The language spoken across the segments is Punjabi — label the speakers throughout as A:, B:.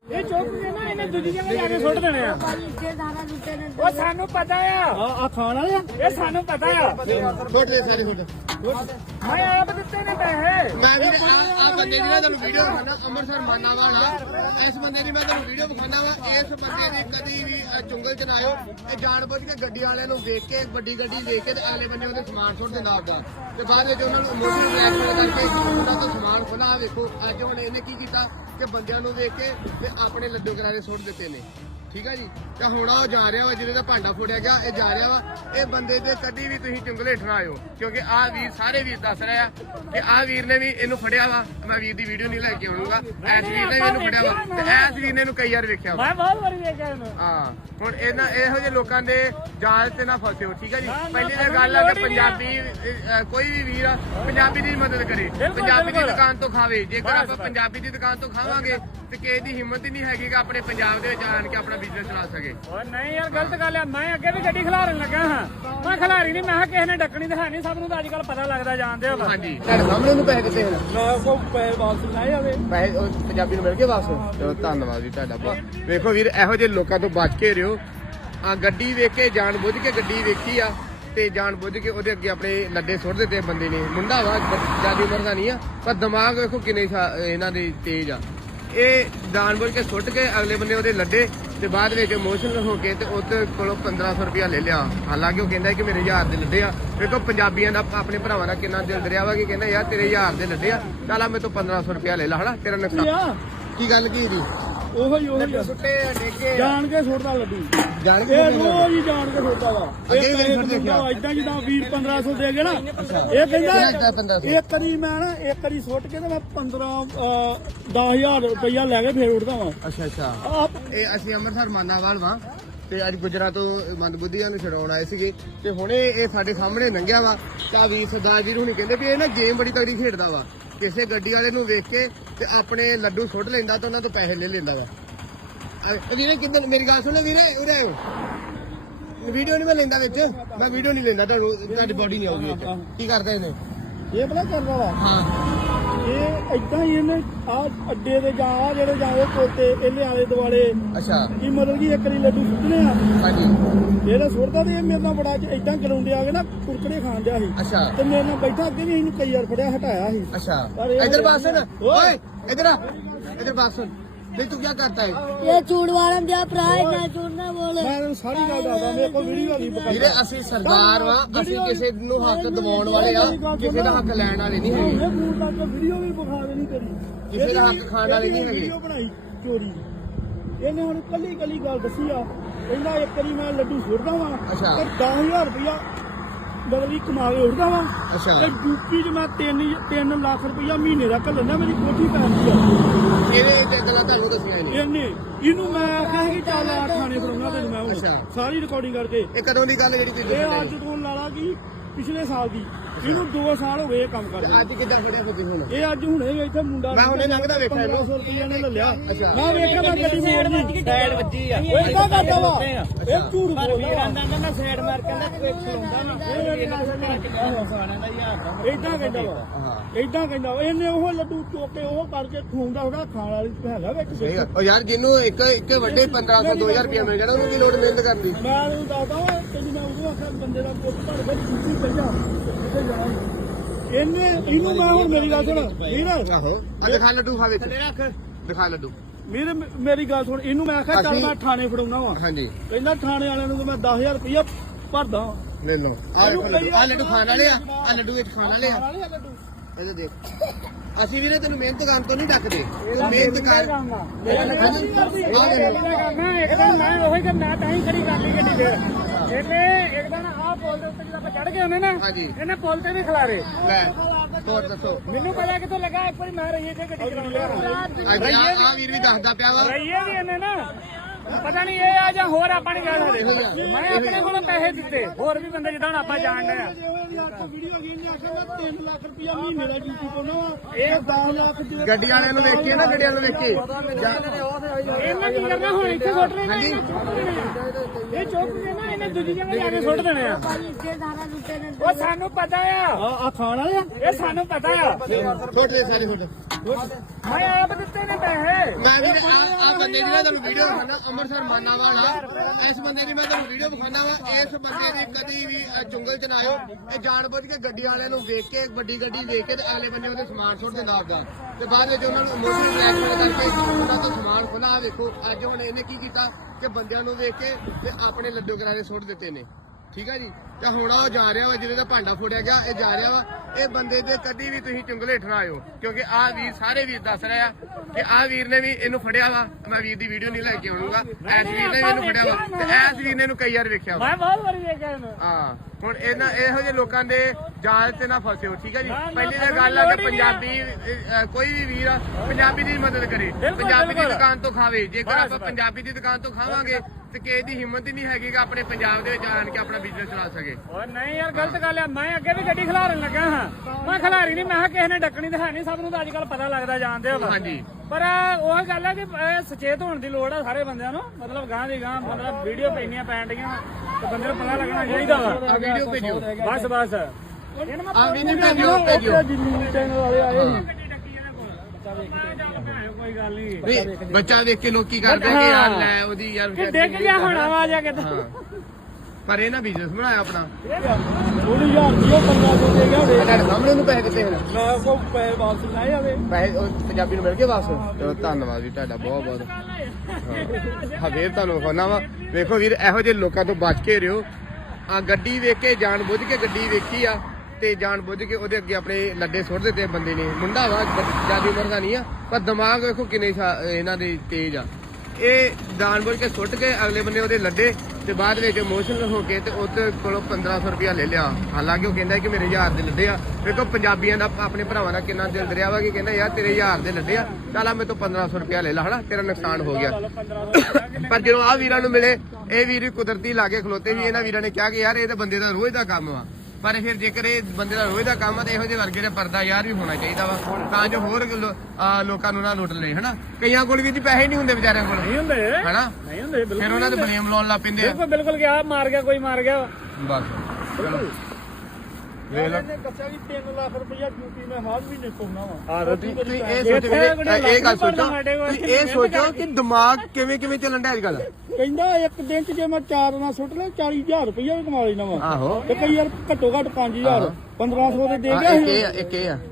A: ਇਹ ਚੁੱਕ ਕੇ ਨਾ ਇਹਨੇ ਦੂਜੀ ਜਗ੍ਹਾ ਜਾ ਕੇ ਸੁੱਟ ਦੇਣੇ ਆ। ਉਹ ਸਾਨੂੰ ਪਤਾ ਆ ਖਾਣ ਵਾਲੇ ਆ, ਇਹ ਸਾਨੂੰ ਪਤਾ ਆ।
B: ਛੋਟ ਲੈ ਸਾਰੇ ਛੋਟ
A: ਮੈਂ ਆਪ ਦਿੱਤੇ ਨੇ ਪੈਸੇ।
B: ਮੈਂ ਵੀ ਆ ਬੰਦੇ ਦੀ ਮੈਂ ਤੁਹਾਨੂੰ ਵੀਡੀਓ ਦਿਖਾਣਾ, ਅੰਮ੍ਰਿਤਸਰ ਮਾਨਾਵਾਲ ਆ। ਇਸ ਬੰਦੇ ਦੀ ਮੈਂ ਤੁਹਾਨੂੰ ਵੀਡੀਓ ਦਿਖਾਣਾ ਵਾ। ਇਸ ਬੰਦੇ ਦੀ ਕਦੀ ਵੀ ਚੁੰਗਲ ਚ ਨਾ ਆਇਓ। ਇਹ ਜਾਣ ਬੁੱਝ ਕੇ ਗੱਡੀ ਵਾਲਿਆਂ ਨੂੰ ਦੇਖ ਕੇ, ਵੱਡੀ ਗੱਡੀ ਦੇਖ ਕੇ ਤੇ ਅਗਲੇ ਬੰਦੇ ਉਹਦੇ ਸਮਾਨ ਸੁੱਟ ਦਿੰਦਾ ਆਪਦਾ, ਤੇ ਬਾਅਦ ਵਿੱਚ ਉਹਨਾਂ ਨੂੰ ਇਮੋਸ਼ਨਲ ਬਲੈਕਮੇਲ ਕਰਕੇ ਉਹਨਾਂ ਤੋਂ ਸਮਾਨ ਖੋਣਾ। ਵੇਖੋ ਅੱਜ ਹੁਣ ਇਹਨੇ ਕੀ ਕੀਤਾ ਕਿ ਬੰਦਿਆਂ ਨੂੰ ਦੇਖ ਕੇ ਤੇ ਆਪਣੇ ਲੱਡੂ ਕਰਾਰੇ ਸੁੱਟ ਦਿੱਤੇ ਨੇ। ਠੀਕ ਹੈ ਜੀ, ਤੇ ਹੁਣ ਉਹ ਜਾ ਰਿਹਾ ਵਾ, ਜਿਹਦੇ ਦਾ ਭਾਂਡਾ ਫੋੜਿਆ ਗਿਆ, ਇਹ ਜਾ ਰਿਹਾ ਵਾ। ਇਹ ਬੰਦੇ ਦੇ ਕਦੀ ਵੀ ਤੁਸੀਂ ਚੁੰਗਲੇ ਹੇਠ ਨਾ ਆਇਓ, ਕਿਉਂਕਿ ਆਹ ਵੀਰ ਸਾਰੇ ਵੀਰ ਦੱਸ ਰਹੇ ਆ ਕਿ ਆਹ ਵੀਰ ਨੇ ਵੀ ਇਹਨੂੰ ਫੜਿਆ ਵਾ। ਮੈਂ ਵੀਰ ਦੀ ਵੀਡੀਓ ਨਹੀਂ ਲੈ ਕੇ ਆਉਣਾਗਾ। ਐਸ ਵੀਰ ਨੇ ਵੀ ਇਹਨੂੰ ਫੜਿਆ ਵਾ ਤੇ ਐਸ ਵੀਰ ਨੇ ਇਹਨੂੰ ਕਈ ਵਾਰ ਵੇਖਿਆ ਵਾ।
A: ਮੈਂ ਬਹੁਤ ਵਾਰੀ ਵੇਖਿਆ ਇਹਨੂੰ।
B: ਹਾਂ, ਹੁਣ ਇਹਨਾਂ ਇਹੋ ਜਿਹੇ ਲੋਕਾਂ ਦੇ ਜਾਲ ਤੇ ਨਾ ਫਸਿਓ। ਠੀਕ ਹੈ ਜੀ, ਪਹਿਲੀ ਤਾਂ ਗੱਲ ਆ ਕਿ ਪੰਜਾਬੀ ਕੋਈ ਵੀ ਵੀਰ ਆ ਪੰਜਾਬੀ ਦੀ ਮਦਦ ਕਰੇ, ਪੰਜਾਬੀ ਦੀ ਦੁਕਾਨ ਤੋਂ ਖਾਵੇ। ਜੇਕਰ ਆਪਾਂ ਪੰਜਾਬੀ ਦੀ ਦੁਕਾਨ ਤੋਂ ਖਾਵਾਂਗੇ ਤੇ ਕਿਸੇ ਦੀ ਹਿੰਮਤ ਹੀ ਨਹੀਂ ਹੈਗੀ ਕਿ ਆਪਣੇ ਪੰਜਾਬ ਦੇ ਵਿੱਚ ਆਣ ਕੇ ਆਪਣਾ ਬਿਜ਼ਨਸ ਚਲਾ ਸਕੇ।
A: ਓ ਨਹੀਂ ਯਾਰ, ਗਲਤ ਗੱਲ ਆ। ਮੈਂ ਅੱਗੇ ਵੀ ਗੱਡੀ ਖਿਲਾਰਨ ਲੱਗਾ ਹਾਂ। ਮੈਂ ਖਿਲਾਰੀ ਨਹੀਂ, ਮੈਂ ਕਿਹਾ ਕਿਸੇ ਨੇ ਡੱਕਣੀ ਤਾਂ ਹੈ ਨਹੀਂ। ਸਭ ਨੂੰ ਤਾਂ ਅੱਜ ਕੱਲ ਪਤਾ ਲੱਗਦਾ, ਜਾਣਦੇ ਹੋ।
B: ਹਾਂਜੀ, ਤੁਹਾਡੇ ਸਾਹਮਣੇ ਉਹਨੂੰ ਪੈਸੇ ਦਿੱਤੇ ਹਨ।
A: ਮੈਂ ਕੋ ਪੈਸੇ ਵਾਪਸ ਲਾਏ ਜਾਵੇ।
B: ਪੈਸੇ ਉਹ ਪੰਜਾਬੀ ਨੂੰ ਮਿਲ ਗਏ ਵਾਪਸ। ਚਲੋ ਧੰਨਵਾਦ ਜੀ ਤੁਹਾਡਾ। ਵੇਖੋ ਵੀਰ, ਇਹੋ ਜਿਹੇ ਲੋਕਾਂ ਤੋਂ ਬਚ ਕੇ ਰਿਓ। ਆ ਗੱਡੀ ਵੇਖ ਕੇ, ਜਾਣ ਬੁੱਝ ਕੇ ਗੱਡੀ ਵੇਖੀ ਆ ਤੇ ਜਾਣ ਬੁੱਝ ਕੇ ਉਹਦੇ ਅੱਗੇ ਆਪਣੇ ਲੱਡੇ ਸੁੱਟ ਦਿੱਤੇ ਬੰਦੇ ਨੇ। ਮੁੰਡਾ ਵਾ, ਜਿਆਦਾ ਉਮਰ ਦਾ ਨਹੀਂ ਆ, ਪਰ ਦਿਮਾਗ ਵੇਖੋ ਕਿੰਨੇ ਇਹਨਾਂ ਦੇ ਤੇਜ਼ ਆ। ਇਹ ਜਾਣ ਬੁੱਝ ਕੇ ਸੁੱਟ ਕੇ ਅਗਲੇ ਬੰਦੇ ਉਹਦੇ ਲੱਡੇ ਤੇ ਬਾਅਦ ਵਿੱਚ ਇਮੋਸ਼ਨਲ ਹੋ ਕੇ ਤੇ ਉਹਦੇ ਕੋਲੋਂ 1500 ਰੁਪਇਆ ਲੈ ਲਿਆ। ਹਾਲਾਂਕਿ ਉਹ ਕਹਿੰਦਾ ਕਿ ਮੇਰੇ 1000 ਦੇ ਲੱਡੇ ਆ। ਵੇਖੋ ਪੰਜਾਬੀਆਂ ਦਾ, ਆਪਣੇ ਭਰਾਵਾਂ ਦਾ ਕਿੰਨਾ ਦਿਲ ਦਰਿਆ ਵਾ ਕਿ ਕਹਿੰਦਾ ਯਾਰ ਤੇਰੇ 1000 ਦੇ ਲੱਡੇ ਆ, ਚੱਲ ਆ ਮੇਰੇ ਤੋਂ 1500 ਰੁਪਇਆ ਲੈ ਲਾ। ਹਨਾ ਤੇਰਾ ਨੁਕਸਾਨ ਕੀ ਗੱਲ ਕੀ ਜੀ?
A: ਉਹੀ
B: ਸੁੱਟੇ ਡੇਗੇ
A: ਜਾਣ ਕੇ ਸੁੱਟਦਾ ਲੱਡੂ।
B: ਜਾਣ ਕੇ
A: ਇਹ ਰੋਜ਼ ਹੀ ਜਾਣ ਕੇ ਸੁੱਟਦਾ ਵਾ।
B: ਅੱਗੇ ਵੀ ਸੁੱਟ ਦੇਖਿਆ
A: ਇਦਾਂ ਜਿੱਦਾਂ ਵੀਰ 1500 ਦੇ ਗਏ ਨਾ, ਇਹ ਕਹਿੰਦਾ ਇੱਕ ਵਾਰੀ ਮੈਂ ਨਾ ਇੱਕ ਵਾਰੀ ਸੁੱਟ ਕੇ ਤੇ ਮੈਂ 10,000 ਰੁਪਇਆ ਲੈ ਕੇ ਫੇਰ ਉੱਠਦਾ ਵਾ।
B: ਅੱਛਾ। ਇਹ ਅਸੀਂ ਅੰਮ੍ਰਿਤਸਰ ਮਾਨਾਵਾਲ ਵਾਂ ਤੇ ਅੱਜ ਗੁਜਰਾ ਤੋਂ ਮੰਦਬੁੱਧੀਆਂ ਨੂੰ ਛਡਾਉਣ ਆਏ ਸੀਗੇ ਤੇ ਹੁਣੇ ਇਹ ਸਾਡੇ ਸਾਹਮਣੇ ਲੰਘਿਆ ਵਾ। ਤਾਂ ਵੀਰ ਸਰਦਾਰ ਜੀ ਹੁਣੀ ਕਹਿੰਦੇ ਵੀ ਇਹ ਨਾ ਗੇਮ ਬੜੀ ਤਗੜੀ ਖੇਡਦਾ ਵਾ। ਕਿਸੇ ਗੱਡੀ ਵਾਲੇ ਨੂੰ ਵੇਖ ਕੇ ਤੇ ਆਪਣੇ ਲੱਡੂ ਸੁੱਟ ਲੈਂਦਾ ਤੇ ਉਹਨਾਂ ਤੋਂ ਪੈਸੇ ਲੈ ਲੈਂਦਾ ਵਾ। ਵੀਰੇ ਕਿੱਦਾਂ, ਮੇਰੀ ਗੱਲ ਸੁਣੋ ਵੀਰੇ, ਉਰੇ ਵੀਡੀਓ ਨਹੀਂ ਮੈਂ ਲੈਂਦਾ ਵਿੱਚ, ਮੈਂ ਵੀਡੀਓ ਨਹੀਂ ਲੈਂਦਾ। ਤੁਹਾਡੀ ਬੋਡੀ ਨਹੀਂ ਆਉਗੀ ਵਿੱਚ। ਕੀ ਕਰਦਾ ਇਹਨੇ?
A: ਇਹ ਪਤਾ ਕਰਦਾ ਵਾ।
B: ਹਾਂ,
A: ਇਹ ਏਦਾਂ ਹੀ ਇਹਨੇ ਆ ਅੱਡੇ ਤੇ ਜਾ ਜਿਹੜੇ ਜਾਓ ਕੋਤੇ ਇਹਨੇ ਆਲੇ ਦੁਆਲੇ।
B: ਅੱਛਾ।
A: ਕੀ ਮਤਲਬ ਕਿ ਇੱਕ ਵਾਰੀ ਲੱਡੂ ਸੁੱਟਨੇ ਆ।
B: ਹਾਂਜੀ।
A: ਇਹਦਾ ਸੁੱਟਦਾ ਤੇ ਇਹ ਮੇਰੇ ਨਾਲ ਬੜਾ ਏਦਾਂ ਗਰਾਉਂਡੇ ਆ ਕੇ ਨਾ ਕੁਰਕੜੇ ਖਾਣ ਡਿਆ ਸੀ।
B: ਅੱਛਾ।
A: ਤੇ ਮੇਰੇ ਨਾਲ ਬੈਠਾ ਅੱਗੇ ਵੀ ਇਹਨੂੰ ਕਈ ਵਾਰ ਫੜਿਆ ਹਟਾਇਆ ਸੀ।
B: अच्छा,
A: पर ये-
B: इधर बात सुन। ओए इधर आ, इधर बात सुन। नहीं तू क्या करता है?
C: ये झूठ वाला दिया प्राय ना झूठ ना बोले।
A: ਮੈਂ ਇਹਨੂੰ ਸਾਰੀ ਗੱਲ ਦੱਸਦਾ, ਮੇਰੇ ਕੋਲ ਵੀਡੀਓ ਆ ਗਈ
B: ਵੀਰੇ
A: ਬਕਾਇਦਾ।
B: ਅਸੀਂ ਸਰਦਾਰ ਵਾਂ, ਅਸੀਂ ਕਿਸੇ ਨੂੰ ਹੱਕ ਦਿਵਾਉਣ ਵਾਲੇ ਆ, ਕਿਸੇ ਦਾ ਹੱਕ ਲੈਣ ਵਾਲੇ ਨਹੀਂ ਹੈਗੇ।
A: ਇਹ ਮੂੰਹ ਤੱਕ ਵੀਡੀਓ ਵੀ ਵਿਖਾ ਦੇਣੀ ਤੇਰੀ।
B: ਕਿਸੇ ਦਾ ਹੱਕ ਖਾਣ ਵਾਲੇ ਨਹੀਂ ਹੈਗੇ।
A: ਵੀਡੀਓ ਬਣਾਈ ਚੋਰੀ ਦੀ। ਇਹਨੇ ਹੁਣ ਕੱਲੀ ਕੱਲੀ ਗੱਲ ਦੱਸੀ ਆ। ਕਹਿੰਦਾ ਇੱਕ ਵਾਰੀ ਮੈਂ ਲੱਡੂ ਸੁੱਟਦਾ ਵਾਂ
B: ਅੱਛਾ।
A: ਤੇ 10,000 ਰੁਪਇਆ ਬਦਲੀ ਕਮਾ ਕੇ ਉੱਠਦਾ ਵਾਂ
B: ਅੱਛਾ।
A: ਤੇ ਡਿਊਟੀ 'ਚ ਮੈਂ 3 ਲੱਖ ਰੁਪਇਆ ਮਹੀਨੇ ਦਾ ਘੱਲਣਾ, ਮੇਰੀ ਕੋਠੀ ਪੈਂਦੀ ਆ।
B: ਇਹਦੇ ਤੇ ਗੱਲਾਂ ਤੁਹਾਨੂੰ ਦੱਸੀਆਂ ਨਹੀਂ।
A: ਇਹਨੂੰ ਮੈਂ ਆਖਿਆ ਸੀ ਕਿ ਚੱਲ ਆ ਥਾਣੇ ਫੜਾਉਣਾ ਤੈਨੂੰ ਮੈਂ ਹੁਣ
B: ਅੱਛਾ।
A: ਸਾਰੀ ਰਿਕਾਰਡਿੰਗ ਕਰਕੇ।
B: ਇਹ ਕਦੋਂ ਦੀ ਗੱਲ ਜਿਹੜੀ ਤੁਸੀਂ
A: ਇਹ
B: ਦੱਸੀ?
A: ਅੱਜ ਤੋਂ ਲਾਲਾ ਕੀ ਪਿਛਲੇ ਸਾਲ ਦੀ। ਇਹਨੂੰ 2 ਸਾਲ ਹੋ ਗਏ ਇਹ ਕੰਮ ਕਰਦੇ।
B: ਅੱਜ ਕਿੱਦਾਂ ਫੜਿਆ ਫਿਰ ਹੁਣ?
A: ਇਹ ਅੱਜ ਹੁਣੇ ਇੱਥੇ ਮੁੰਡਾ
B: ਮੈਂ ਹੁਣੇ ਲੰਘਦਾ ਵੇਖਿਆ ਇਹਨੂੰ।
A: 1500 ਰੁਪਏ ਨੇ ਲੈ ਲਿਆ।
B: ਅੱਛਾ।
A: ਮੈਂ ਵੇਖਿਆ ਮੈਂ ਗੱਡੀ ਮੋੜਦੀ
D: ਸਾਈਡ ਵੱਜੀ ਆ।
A: ਉਹ ਇਦਾਂ ਕਰਦਾ ਵਾ। ਇਹ ਝੂਠ ਬੋਲਦਾ ਵਾ।
D: ਆਂਦਾ ਮੈਂ ਸਾਈਡ ਮਾਰ ਕਹਿੰਦਾ ਤੂੰ ਇੱਕ ਖਲੋਂਦਾ ਨਹੀਂ ਇਹਨਾਂ ਦਾ ਕਿੰਨਾ ਹੌਸਲਾ ਦਾ ਯਾਰ ਦਾ।
A: ਇਦਾਂ ਕਹਿੰਦਾ ਵਾ।
B: ਹਾਂ।
A: ਇਦਾਂ ਕਹਿੰਦਾ ਵਾ। ਇਹਨੇ ਉਹ ਲੱਡੂ ਚੁੱਕ ਕੇ ਉਹ ਕਰਕੇ ਖਵਾਉਂਦਾ ਉਹਦਾ ਖਾਣ ਵਾਲੀ ਹੈਗਾ ਵਿੱਚ।
B: ਸਹੀ ਗੱਲ। ਉਹ ਯਾਰ ਜਿਹਨੂੰ ਇੱਕ ਵੱਡੇ 1500 2000 ਰੁਪਏ ਮਿਲ ਜਾਣਾ, ਉਹਨੂੰ ਕੀ ਲੋੜ ਮਿਹਨਤ ਕਰਦੀ?
A: ਮੈਂ ਉਹਨੂੰ ਦੱਸਦਾ ਵਾ ਤੈਨੂੰ ਮੈਂ ਉਦੋਂ ਆਖਿਆ ਬੰਦੇ ਦਾ ਪੁੱਤ ਭਰ ਕੇ ਡਿਊਟੀ ਪਈ ਜਾ ਕਿੱਥੇ ਜਾਣਾ। ਇਹਨੂੰ ਮੈਂ ਹੁਣ ਮੇਰੀ ਗੱਲ ਸੁਣ ਵੀਰ,
B: ਆਹੋ, ਆ ਦਿਖਾ ਲੱਡੂ ਖਾ ਵਿੱਚ,
D: ਰੱਖ
B: ਦਿਖਾ ਲੱਡੂ।
A: ਮੇਰੀ ਗੱਲ ਸੁਣ। ਇਹਨੂੰ ਮੈਂ ਆਖਿਆ ਚੱਲ ਮੈਂ ਥਾਣੇ ਫੜਾਉਣਾ ਵਾ।
B: ਹਾਂਜੀ,
A: ਕਹਿੰਦਾ ਥਾਣੇ ਵਾਲਿਆਂ ਨੂੰ ਤਾਂ ਮੈਂ 10,000 ਰੁਪਇਆ ਭਰਦਾ।
B: ਲੈ ਲਓ। ਆ ਵੇਖੋ ਲੱਡੂ, ਆ ਲੱਡੂ ਖਾਣ ਵਾਲੇ ਆ, ਆ ਲੱਡੂ ਵਿੱਚ ਖਾਣ ਵਾਲੇ ਆ। ਇਹਦੇ ਦੇਖ, ਅਸੀਂ ਵੀਰੇ ਤੈਨੂੰ ਮਿਹਨਤ ਕਰਨ ਤੋਂ ਨਹੀਂ ਡੱਕਦੇ, ਤੂੰ ਮਿਹਨਤ ਕਰ।
A: ਮੇਰਾ ਮੈਂ ਉਹੀ ਕਰਨਾ ਤਾਂ ਹੀ ਖੜੀ ਕਰ ਲਈ ਗੱਡੀ ਫੇਰ। ਇਹਨੇ ਇੱਕ ਦਿਨ ਆਹ ਪੁਲ ਦੇ ਉੱਤੇ ਜਦੋਂ ਆਪਾਂ ਚੜ ਗਏ ਉਹਨੇ ਨਾ,
B: ਹਾਂਜੀ।
A: ਇਹਨੇ ਪੁਲ ਤੇ ਵੀ ਖਿਲਾਰੇ।
B: ਲੈ ਹੋਰ ਦੱਸੋ।
A: ਮੈਨੂੰ ਪਤਾ ਕਿੱਥੋਂ ਲੱਗਾ, ਇੱਕ ਵਾਰੀ ਮੈਂ ਰਹੀਏ ਤੇ ਗੱਡੀ ਚਲਾਉਣ ਲਿਆ।
B: ਅੱਜ ਆ ਵੀਰ ਵੀ ਦੱਸਦਾ ਪਿਆ ਵਾ।
A: ਰਹੀਏ ਵੀ ਇਹਨੇ ਨਾ, ਪਤਾ ਨਹੀਂ ਇਹ ਆ ਜਾਂ ਹੋਰ ਆਪਾਂ ਨਹੀਂ ਕਹਿ ਸਕਦੇ। ਮੈਂ ਆਪਣੇ ਕੋਲੋਂ ਪੈਸੇ ਦਿੱਤੇ, ਹੋਰ ਵੀ ਬੰਦੇ ਜਿੱਦਾਂ ਹੁਣ ਆਪਾਂ ਜਾਣਦੇ ਆ। ਵੀਡੀਓ ਗੇਮ ਨੇ ਆਖਿਆ ਮੈਂ 3 ਲੱਖ ਰੁਪਇਆ ਮਹੀਨੇ ਦਾ ਡਿਊਟੀ ਪਾਉਣਾ। ਇਹ 10 ਲੱਖ
B: ਗੱਡੀ ਵਾਲਿਆਂ ਨੂੰ ਵੇਖੀਏ ਨਾ, ਗੱਡੀ ਵਾਲਿਆਂ ਨੂੰ ਵੇਖੀਏ।
A: ਇਹਨਾਂ ਕੀ ਕਰਨਾ ਹੁਣ, ਇੱਥੇ ਸੁੱਟ ਲੈਣਾ। ਇਹ ਚੁੱਕ ਕੇ ਨਾ ਇਹਨੇ ਦੂਜੀ ਜਗ੍ਹਾ ਜਾ ਕੇ ਸੁੱਟ ਦੇਣੇ ਆ। ਉਹ ਸਾਨੂੰ ਪਤਾ ਆ ਖਾਣ ਵਾਲੇ ਆ, ਇਹ ਸਾਨੂੰ ਪਤਾ ਆ।
B: ਛੋਟ ਲੈ ਸਾਰੇ ਛੋਟ।
A: ਮੈਂ ਆਪ ਦਿੱਤੇ ਨੇ ਪੈਸੇ।
B: ਮੈਂ ਵੀ ਆ ਬੰਦੇ ਦੀ ਨਾ ਤੁਹਾਨੂੰ ਵੀਡੀਓ ਵਿਖਾਣਾ ਅੰਮ੍ਰਿਤਸਰ ਮਾਨਾ ਵਾਲਾ ਇਸ ਬੰਦੇ ਦੀ ਮੈਂ ਤੁਹਾਨੂੰ ਵੀਡੀਓ ਵਿਖਾਣਾ ਵਾ ਇਸ ਬੰਦੇ ਦੀ ਕਦੀ ਵੀ ਚੁੰਗਲ ਚ ਨਾ ਆਇਓ ਇਹ ਜਾਣ ਬੁੱਝ ਕੇ ਗੱਡੀ ਵਾਲਿਆਂ ਨੂੰ ਵੇਖ ਕੇ ਵੱਡੀ ਗੱਡੀ ਵੇਖ ਕੇ ਤੇ ਅਗਲੇ ਬੰਦੇ ਉਹਦੇ ਸਮਾਨ ਸੁੱਟ ਦਿੰਦਾ ਆਪਦਾ ਤੇ ਬਾਅਦ ਵਿੱਚ ਉਹਨਾਂ ਨੂੰ ਇਮੋਸ਼ਨਲ ਬਲੈਕਮੇਲ ਕਰਕੇ ਉਹਨਾਂ ਤੋਂ ਸਮਾਨ ਖੋਣਾ ਵੇਖੋ ਅੱਜ ਹੁਣ ਇਹਨੇ ਕੀ ਕੀਤਾ ਕਿ ਬੰਦਿਆਂ ਨੂੰ ਵੇਖ ਕੇ ਤੇ ਆਪਣੇ ਲੱਡੂ ਕਰਾਰੇ ਸੁੱਟ ਦਿੱਤੇ ਨੇ ਠੀਕ ਹੈ ਜੀ ਤੇ ਹੁਣ ਉਹ ਜਾ ਰਿਹਾ ਵਾ ਜਿਹਦੇ ਦਾ ਭਾਂਡਾ ਫੋੜਿਆ ਗਿਆ ਇਹ ਜਾ ਰਿਹਾ ਵਾ ਇਹ ਬੰਦੇ ਦੇ ਕਦੀ ਵੀ ਤੁਸੀਂ ਚੁੰਗਲ ਹੇਠ ਨਾ ਆਇਓ ਕਿਉਂਕਿ ਆਹ ਵੀਰ ਸਾਰੇ ਵੀਰ ਦੱਸ ਰਹੇ ਆ ਕਿ ਆਹ ਵੀਰ ਨੇ ਵੀ ਇਹਨੂੰ ਫੜਿਆ ਵਾ ਮੈਂ ਵੀਰ ਦੀ ਵੀਡੀਓ ਨਹੀਂ ਲੈ ਕੇ ਆਉਣਾਗਾ ਐਸ ਵੀਰ ਨੇ ਵੀ ਇਹਨੂੰ ਫੜਿਆ ਵਾ ਤੇ ਐਸ ਵੀਰ ਨੇ ਇਹਨੂੰ ਕਈ ਵਾਰ ਵੇਖਿਆ ਵਾ
A: ਮੈਂ ਬਹੁਤ ਵਾਰੀ ਵੇਖਿਆ ਇਹਨੂੰ
B: ਹਾਂ ਹੁਣ ਇਹਨਾਂ ਇਹੋ ਜਿਹੇ ਲੋਕਾਂ ਦੇ ਜਾਲ ਤੇ ਨਾ ਫਸਿਓ ਠੀਕ ਹੈ ਜੀ ਪਹਿਲੀ ਤਾਂ ਗੱਲ ਆ ਕਿ ਪੰਜਾਬੀ ਕੋਈ ਵੀ ਵੀਰ ਆ ਪੰਜਾਬੀ ਦੀ ਮਦਦ ਕਰੇ ਪੰਜਾਬੀ ਦੀ ਦੁਕਾਨ ਤੋਂ ਖਾਵੇ ਜੇਕਰ ਆਪਾਂ ਪੰਜਾਬੀ ਦੀ ਦੁਕਾਨ ਤੋਂ ਖਾਵਾਂਗੇ ਤੇ ਕਿਸੇ ਦੀ ਹਿੰਮਤ ਹੀ ਨਹੀਂ ਹੈਗੀ ਕਿ ਆਪਣੇ ਪੰਜਾਬ ਦੇ ਵਿੱਚ ਆਣ ਕੇ ਆਪਣਾ ਬਿਜ਼ਨਸ ਚਲਾ ਸਕੇ
A: ਓਏ ਨਹੀਂ ਯਾਰ ਗਲਤ ਗੱਲ ਆ ਮੈਂ ਅੱਗੇ ਵੀ ਗੱਡੀ ਖਿਲਾਰਨ ਲੱਗਾ ਹਾਂ ਮੈਂ ਖਿਲਾਰੀ ਨਹੀਂ ਮੈਂ ਕਿਹਾ ਕਿਸੇ ਨੇ ਡੱਕਣੀ ਤਾਂ ਹੈ ਨਹੀਂ ਸਭ ਨੂੰ ਤਾਂ ਅੱਜ ਕੱਲ ਪਤਾ ਲੱਗਦਾ ਜਾਣਦੇ ਹੋ
B: ਹਾਂਜੀ
A: ਪਰ ਉਹ ਗੱਲ ਹੈ ਕਿ ਸੁਚੇਤ ਹੋਣ ਦੀ ਲੋੜ ਆ ਸਾਰੇ ਬੰਦਿਆਂ ਨੂੰ ਮਤਲਬ ਗਾਂ ਦੀ ਗਾਂ ਮਤਲਬ ਵੀਡੀਓ ਪੈਣੀਆਂ ਪੈਣ ਡੀਆਂ ਤੇ ਬੰਦੇ ਨੂੰ ਪਤਾ ਲੱਗਣਾ ਚਾਹੀਦਾ ਵਾ
B: ਆ ਵੀਡੀਓ ਭੇਜਿਓ
A: ਬਸ ਬਸ
B: ਆ ਵੀ ਨਹੀਂ ਭੇਜਿਓ
A: ਜਿੰਨੀ ਚੈਨਲ ਵਾਲੇ ਆਏ ਗੱਡੀ ਡੱਕੀ ਇਹਦੇ ਕੋਲ ਮੈਂ ਚੱਲ ਭੈਣ ਕੋਈ ਗੱਲ ਨਹੀਂ
B: ਨਹੀਂ ਬੱਚਾ ਵੇਖ ਕੇ ਲੋਕੀ ਕਰਦੇ ਕਿ ਯਾਰ ਲੈ ਉਹਦੀ ਯਾਰ
A: ਕਿ ਡਿੱਗ ਗਿਆ ਹੋਣਾ ਵਾ ਜਾ ਕੇ
B: ਹਾਂ ਪਰ ਇਹ ਨਾ ਬਿਜ਼ਨਸ ਬਣਾਇਆ ਆਪਣਾ
D: ਥੋੜੀ ਹਜ਼ਾਰ ਦੀ ਉਹ 1500 ਦੇ ਗਿਆ ਵੇ
B: ਤੁਹਾਡੇ ਸਾਹਮਣੇ ਨੂੰ ਪੈਸੇ ਦਿੱਤੇ ਹਨ
D: ਮੈਂ ਕੋ ਪੈਸੇ ਵਾਪਸ ਲਾਏ ਆਵੇ
B: ਪੈਸੇ ਉਹ ਪੰਜਾਬੀ ਨੂੰ ਮਿਲ ਗਏ ਵਾਪਸ ਚਲੋ ਧੰਨਵਾਦ ਜੀ ਤੁਹਾਡਾ ਬਹੁਤ ਬਹੁਤ ਹਾਂ ਵੀਰ ਤੁਹਾਨੂੰ ਵਿਖਾਉਣਾ ਵਾ ਵੇਖੋ ਵੀਰ ਇਹੋ ਜਿਹੇ ਲੋਕਾਂ ਤੋਂ ਬਚ ਕੇ ਰਿਓ ਆ ਗੱਡੀ ਵੇਖ ਕੇ ਜਾਣ ਬੁੱਝ ਕੇ ਗੱਡੀ ਵੇਖੀ ਆ ਤੇ ਜਾਣ ਬੁੱਝ ਕੇ ਉਹਦੇ ਅੱਗੇ ਆਪਣੇ ਲੱਡੇ ਸੁੱਟ ਦਿੱਤੇ ਬੰਦੇ ਨੇ ਮੁੰਡਾ ਵਾ ਜਿਆਦੀ ਉਮਰ ਦਾ ਨਹੀਂ ਆ ਪਰ ਦਿਮਾਗ ਵੇਖੋ ਕਿੰਨੇ ਇਹਨਾਂ ਦੇ ਤੇਜ਼ ਆ ਇਹ ਜਾਣ ਬੁੱਝ ਕੇ ਸੁੱਟ ਕੇ ਅਗਲੇ ਬੰਦੇ ਉਹਦੇ ਲੱਡੇ ਤੇ ਬਾਅਦ ਵਿੱਚ ਇਮੋਸ਼ਨਲ ਹੋ ਕੇ ਤੇ ਉਹਦੇ ਕੋਲੋਂ 1500 ਰੁਪਇਆ ਲੈ ਲਿਆ ਹਾਲਾਂਕਿ ਉਹ ਕਹਿੰਦਾ ਕਿ ਮੇਰੇ 1000 ਦੇ ਲੱਡੇ ਆ ਵੇਖੋ ਪੰਜਾਬੀਆਂ ਦਾ ਆਪਣੇ ਭਰਾਵਾਂ ਦਾ ਕਿੰਨਾ ਦਿਲ ਦਰਿਆ ਵਾ ਕਿ ਕਹਿੰਦਾ ਯਾਰ ਤੇਰੇ 1000 ਦੇ ਲੱਡੇ ਆ ਚੱਲ ਆ ਮੇਰੇ ਤੋਂ 1500 ਰੁਪਇਆ ਲੈ ਲਾ ਹਨਾ ਤੇਰਾ ਨੁਕਸਾਨ ਹੋ ਗਿਆ ਪਰ ਜਦੋਂ ਆ ਵੀਰਾਂ ਨੂੰ ਮਿਲੇ ਇਹ ਵੀਰ ਕੁਦਰਤੀ ਲਾਗੇ ਖਲੋਤੇ ਵੀ ਇਹਨਾਂ ਵੀਰਾਂ ਨੇ ਕਿਹਾ ਕਿ ਯਾਰ ਇਹ ਤਾਂ ਬੰਦੇ ਦਾ ਰੋਜ਼ ਦਾ ਕੰਮ ਵਾ ਪਰ ਫਿਰ ਜੇਕਰ ਇਹ ਬੰਦੇ ਦਾ ਰੋਜ਼ ਦਾ ਕੰਮ ਆ ਤੇ ਇਹੋ ਜਿਹੇ ਵਰਗੇ ਦੇ ਪਰਦਾ ਯਾਰ ਵੀ ਹੋਣਾ ਚਾਹੀਦਾ ਵਾ ਤਾਂ ਜੋ ਹੋਰ ਲੋਕਾਂ ਨੂੰ ਨਾ ਲੁੱਟ ਲਏ ਹਨਾ ਕਈਆਂ ਕੋਲ ਵੀ ਜੀ ਪੈਸੇ ਨਹੀਂ ਹੁੰਦੇ ਵਿਚਾਰਿਆਂ ਕੋਲ
A: ਨਹੀਂ ਹੁੰਦੇ
B: ਹਨਾ
A: ਨਹੀਂ ਹੁੰਦੇ
B: ਫਿਰ ਉਹਨਾਂ ਦੇ ਬਲੇਮ ਲਾਉਣ ਲੱਗ ਪੈਂਦੇ ਆ
A: ਬਿਲਕੁਲ ਬਿਲਕੁਲ ਗਿਆ ਮਾਰ ਗਿਆ ਕੋਈ ਮਾਰ ਗਿਆ
B: ਬਸ ਚਲੋ ਵੇਖ ਲਓ
D: ਇਹਨੇ ਦੱਸਿਆ ਕਿ 3 ਲੱਖ ਰੁਪਇਆ ਡਿਊਟੀ ਮੈਂ ਹਰ ਮਹੀਨੇ ਪਾਉਣਾ ਵਾ
B: ਤੁਸੀਂ ਇਹ ਸੋਚੋ ਇਹ ਗੱਲ ਸੋਚੋ ਤੁਸੀਂ ਇਹ ਸੋਚੋ ਕਿ ਦਿਮਾਗ ਕਿਵੇਂ ਕਿਵੇਂ ਚੱਲਣ ਡਿਆ ਅੱਜ ਕੱਲ
D: ਕਹਿੰਦਾ ਇੱਕ ਦਿਨ ਚ ਜੇ ਮੈਂ 4 ਨਾਲ ਸੁੱਟ ਲੈ 40000 ਰੁਪਇਆ ਵੀ ਕਮਾ ਲੈਣਾ ਵਾ
B: ਆਹੋ
D: ਤੇ ਕਈ ਯਾਰ ਘੱਟੋ ਘੱਟ 5000 1500 ਦੇ ਦੇ ਗਿਆ
B: ਇੱਕ ਇਹ ਆ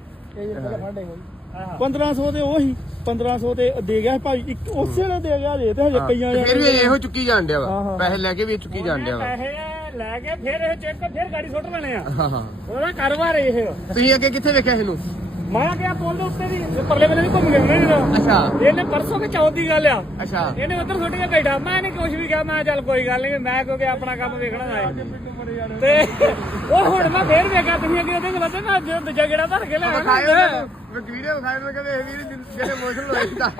D: 1500 ਦੇ ਉਹੀ 1500 ਤੇ ਦੇ ਗਿਆ ਭਾਈ ਇੱਕ ਉਸੇ ਨੇ ਦੇ ਗਿਆ ਜੇ ਤੇ ਹਜੇ ਕਈਆਂ
B: ਫਿਰ ਵੀ ਇਹੋ ਚੁੱਕੀ ਜਾਣ ਡਿਆ ਵਾ ਪੈਸੇ ਲੈ ਕੇ ਵੀ ਚੁੱਕੀ ਜਾਣ ਡਿਆ ਵਾ
A: ਪੈਸੇ ਲੈ ਕੇ ਫਿਰ ਇਹ ਚੈੱਕ ਫਿਰ ਗਾੜੀ ਸੁੱਟ ਲੈਣੇ ਆ
B: ਹਾਂ ਹਾਂ
A: ਉਹਦਾ ਕਾਰੋਬਾਰ ਇਹ
B: ਤੁਸੀਂ ਅੱਗੇ ਕਿੱਥੇ ਵੇਖਿਆ ਇਹਨੂੰ
A: ਮੈਂ ਕਿਹਾ ਪੁੱਲ ਦੇ ਉੱਤੇ ਦੀ ਪਰਲੇ ਵੇਲੇ ਦੀ ਘੁੰਮ ਗਏ ਜਦੋਂ
B: ਅੱਛਾ
A: ਇਹਨੇ ਪਰਸੋਂ ਕੇ ਚੌਥ ਦੀ ਗੱਲ ਆ
B: ਅੱਛਾ
A: ਇਹਨੇ ਉੱਧਰ ਸੁੱਟ ਕੇ ਬੈਠਾ ਮੈਂ ਇਹਨੇ ਕੁਝ ਵੀ ਕਿਹਾ ਮੈਂ ਚੱਲ ਕੋਈ ਗੱਲ ਨਹੀਂ ਮੈਂ ਕਿਉਂਕਿ ਆਪਣਾ ਕੰਮ ਵੇਖਣਾ ਹੈ ਤੇ ਉਹ ਹੁਣ ਮੈਂ ਫੇਰ ਵੇਖਿਆ ਤੁਸੀਂ ਅੱਗੇ ਉਹਦੇ ਕੋਲ ਮੈਂ ਜਦੋਂ ਦੂਜਾ ਗੇੜਾ ਭਰ ਕੇ ਲਿਆ
B: ਵੀਡੀਓ ਵਿਖਾਏ ਮੈਂ ਕਹਿੰਦੇ ਇਹ ਵੀਰ ਜਿਹੜੇ ਇਮੋਸ਼ਨਲ ਹੋਏ ਤਾਂ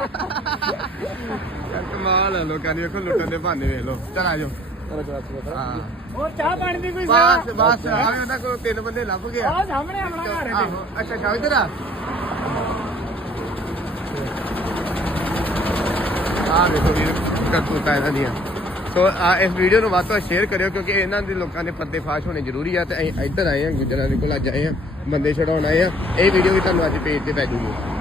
B: ਕਮਾਲ ਹੈ ਲੋਕਾਂ ਦੀ ਵੇਖੋ ਲੁੱਟਣ ਦੇ ਬਹਾਨੇ ਵੇਖ ਲਓ ਚਲ ਆ ਜਾਓ ਹਾਂ
A: ਹੋਰ ਚਾਹ ਪਾਣੀ ਦੀ ਕੋਈ
B: ਬਸ ਬਸ ਆਵੇ ਉਹਨਾਂ ਕੋਲ 3 ਬੰਦੇ ਲੱਭ ਗਏ
A: ਆਹ ਸਾਹਮਣੇ ਆਪਣਾ ਘਰ ਹੈ
B: ਆਹੋ ਅੱਛਾ ਅੱਛਾ ਇਧਰ ਆ ਵੇਖੋ ਵੀਰ ਕਰਤੂਤਾਂ ਇਹਨਾਂ ਦੀਆਂ ਸੋ ਇਸ ਵੀਡੀਓ ਨੂੰ ਵੱਧ ਤੋਂ ਵੱਧ ਸ਼ੇਅਰ ਕਰਿਓ ਕਿਉਂਕਿ ਇਹਨਾਂ ਦੇ ਲੋਕਾਂ ਦੇ ਪਰਦੇ ਫਾਸ਼ ਹੋਣੇ ਜ਼ਰੂਰੀ ਆ ਤੇ ਅਸੀਂ ਇੱਧਰ ਆਏ ਆ ਗੁਜਰਾਂ ਦੇ ਕੋਲ ਅੱਜ ਆਏ ਆ ਬੰਦੇ ਛਡਾਉਣ ਆਏ ਆ ਇਹ ਵੀਡੀਓ ਵੀ ਤੁਹਾਨੂੰ ਅੱਜ ਪੇਜ ਤੇ ਪੈ ਜੂਗੀ